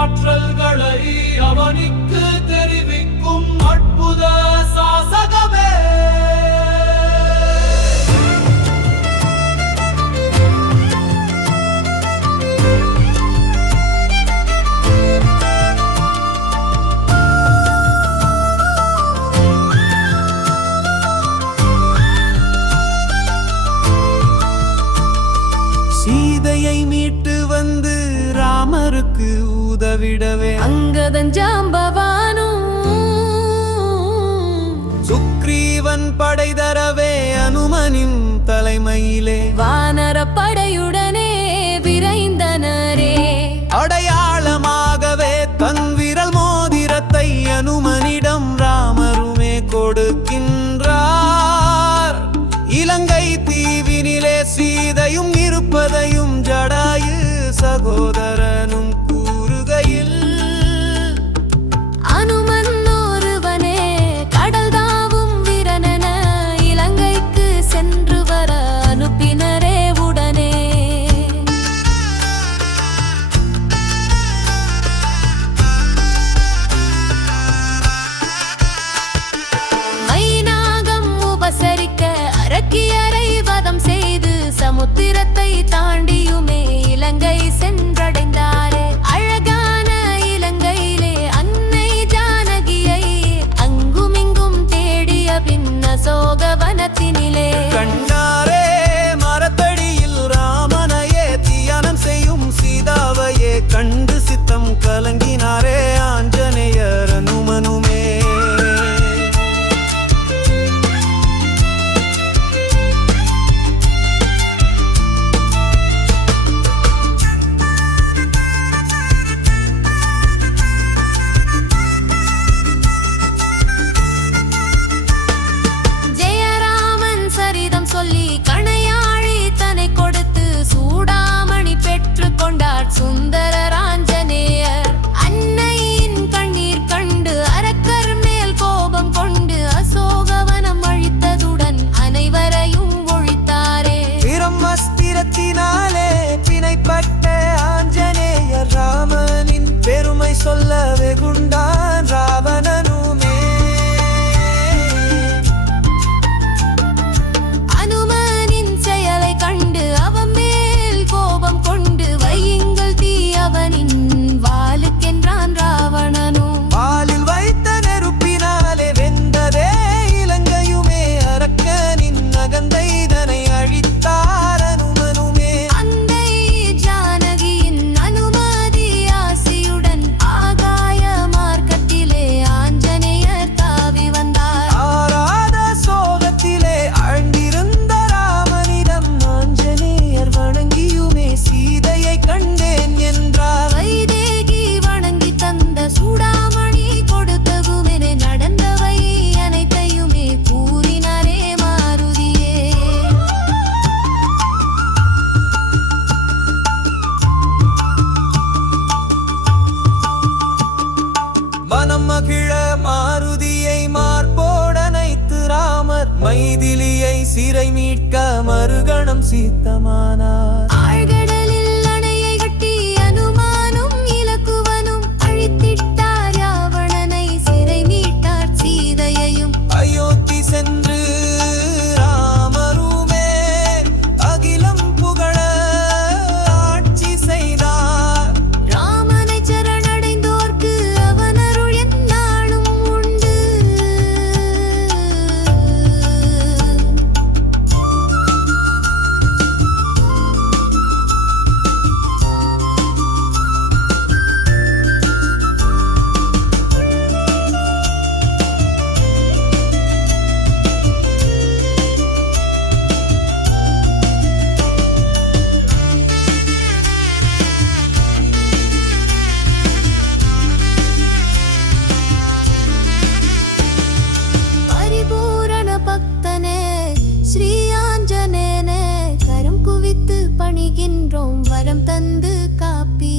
ஆற்றல்களை அவனுக்கு தெரிவிக்கும் அற்புத சாசகமே. சீதையை மீட்டு வந்து ராமருக்கு உதவிடவே அங்கதன் ஜாம்பவானும் சுக்ரீவன் படை தரவே அனுமனின் தலைமையிலே வானர படையுடனே விரைந்தனரே. அடையாளமாகவே தன் விரல் மோதிரத்தை அனுமனிடம் ராமருமே கொடுக்கின்றார். இலங்கை தீவினிலே சீதையும் இருப்பதையும் ஜடாயு சகோதரனும் கூறுகையில் அனுமன் ஒருவனே கடல் தாவும் வீரனென இலங்கைக்கு சென்று வர அனுப்பினரே உடனே. மைனாகம் உபசரிக்க அரக்கியரை வதம் செய்து சமுத்திரத்தை தாண்டியுமே இலங்கை சென்றடைந்தாரே. அழகான இலங்கையிலே அன்னை ஜானகியை அங்குமிங்கும் தேடிய பின்ன சோகவனத்தினிலே கண்டாரே. மரத்தடியில் ராமனையே தியானம் செய்யும் சீதாவையே கண்டு சித்தம் கலங்கினாரே ஆஞ்சநேயர் அனுமனுமே. ஜெயராமன் சரிதம் சொல்லி கணையாழி தன்னை கொடுத்து சூடாமணி பெற்று கொண்டார் சுந்தர ஆஞ்சநேயர். அன்னையின் கண்ணீர் கண்டு அரக்கர் மேல் கோபம் கொண்டு அசோகவனம் அழித்ததுடன் அனைவரையும் ஒழித்தாரே. பிரம்மஸ்திரத்தினாலே பிணைப்பட்ட ஆஞ்சநேயர் ராமனின் பெருமை சொல்ல வெகுண்டான் ராவணனுமே. அனுமனின் செயலை கண்டு அவன் மேல் கோபம் கொண்டு வையுங்கள் தீ அவனின் வாளுக்கென்றான் ராவணனும். பாலில் வைத்த நெருப்பினாலே வெந்ததே இலங்கையுமே அரக்கனின் அகந்தை இதனை அழித்தார் அனுமனுமே. அன்னை ஜானகியின் அனுமதி ஆசியுடன் ஆகாய மார்க்கத்திலே ஆஞ்சநேயர் தாவி வந்தார். ஆராத சோகத்திலே ஆழ்ந்திருந்த ராமனிடம் ஆஞ்சநேயர் வணங்கியுமே சீதையை கண்டேன் என்றார். வைதேகி வணங்கி தந்த சூடாமணி கொடுத்தகுமென நடந்தவை அனைத்தையுமே கூறினாரே மாருதியே. மனம் மகிழ மாருதியை மார்போடனைத்து ராமர் மைதிலியை சிறை மீட்க மறுகணம் சித்தமானார். ஆழ்கடலில் அணையை கட்டி அனுமானும் இலக்குவனும் அழித்திட்டார் ராவணனை சிறை மீட்டார் சீதையையும். அயோத்தி சென்று ராமருமே அகிலம் புகழ ஆட்சி செய்தார். ராமனை சரணடைந்தோர்க்கு அவன் அருள் எந்நாளும் உண்டு. பரிபூரண பக்தனே ஸ்ரீ ஆஞ்சநேயனே கரம் குவித்து பணிகின்றோம் வரம் தந்து காப்பி